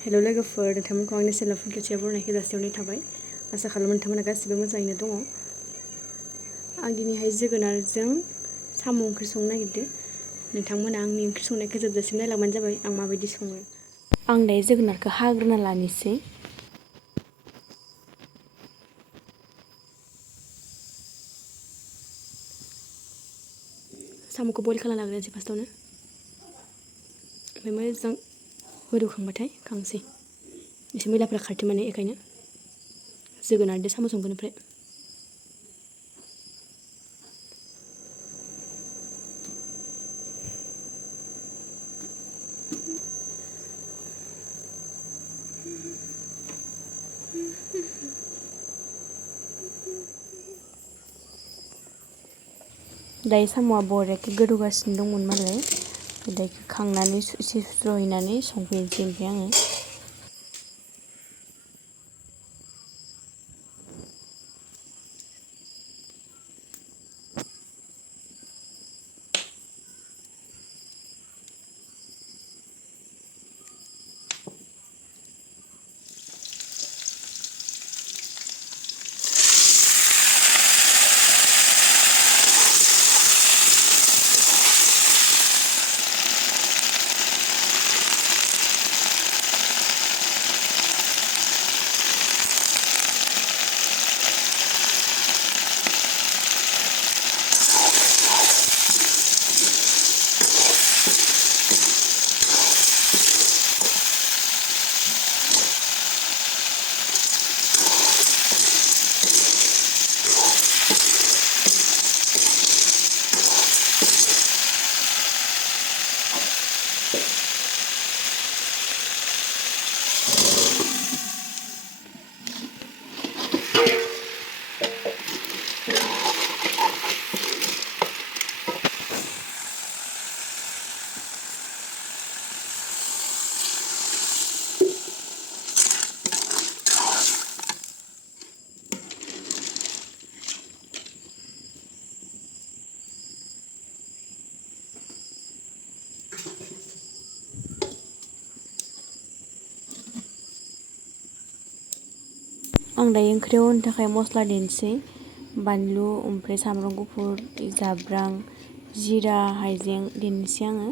हेल' लोगोफोर, नोंथांमोनखौ आंनि चेनेलाव फिन खेबसे बरायनायखौ जासिहरनाय थाबाय। आसा खालामो नोंथांमोना गासिबो मोजाङैनो दङ। आं दिनैहाय जोगोनारजों साम' ओंख्रि संनो नागिरदों। नोंथांमोना आंनि ओंख्रि संनायखौ जोबजासिम नायलांबानो जाबाय आं माबायदि सङो। आं दायो जोगोनारखौ हाग्रोना लानोसै। साम'खौ बइल खालामना लाग्रोनोसै फार्स्टआवनो। ओमफ्राय मोजां गोदौखांबाथाय खांसै। एसे मैलाफोरा खारथो माने बेखायनो जोगोनारजों साम' संगोन ओमफ्राय। दायो साम'आ बरियाके गोदौगासिनो दंमोन मालाय। दायो खांनानै एसे सुस्र'हैनानै संफैनोसै ओमफ्राय आङो। आं दायो ओंख्रियाव होनो थाखाय मस्ला देनोसै। बानलु, ओमफ्राय सामब्राम गुफुर, जाब्रां, जिरा, हाइजें देनोसै आङो।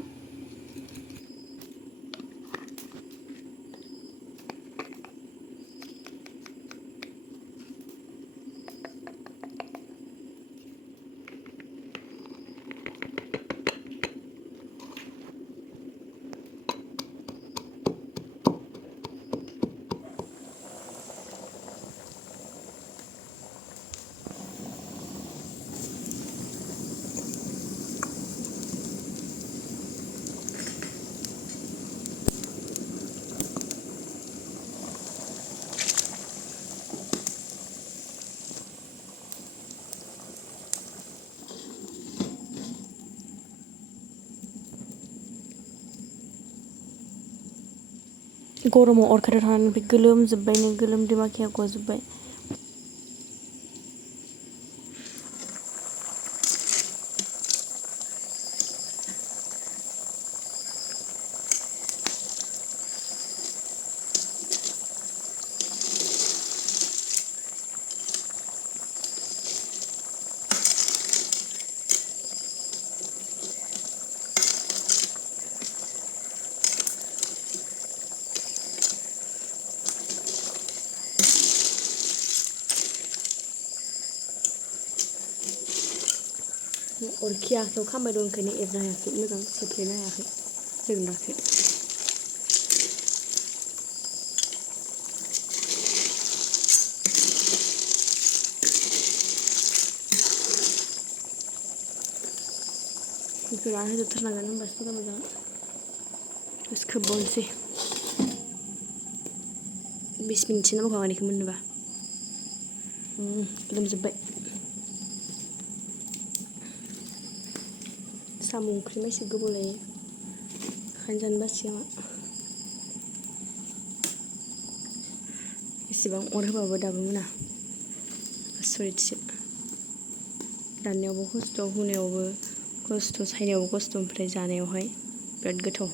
गरमाव अर खाथियाव थानानै ओमफ्राय गोलोमजोब्बायनो, गोलोमदै माखाया गजोब्बाय। अरखि आखायाव खामबाय दं ओंखायनो एरनो हायाखै, मोजां सेफ्लेनो हायाखै जोगोनारखौ। बेखौ लाना होजोबथारनांगोन होमबासो मोजां मोजां। दसे खोबबावनोसै 20 मिनिटसो नांबावगोन बेखौ मोननोबा। लोमजोब्बाय। साम' ओंख्रि एसे गोबाव लायो ओंखायनो जानो बासै आंहा। एसेबां अर होबाबो दाबो मोना, आसरितसो। दाननायावबो खस्थ', हुनायावबो खस्थ', सायनायावबो खस्थ', ओमफ्राय जानायावहाय बिराद गोथाव।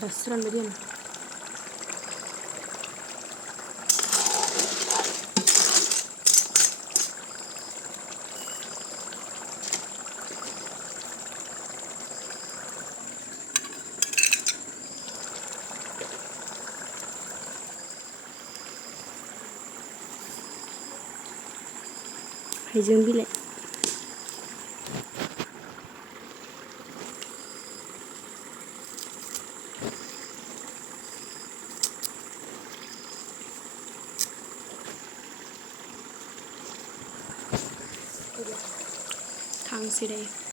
दासो रानबाय दे हाइजें बिलाइ थांसै दायो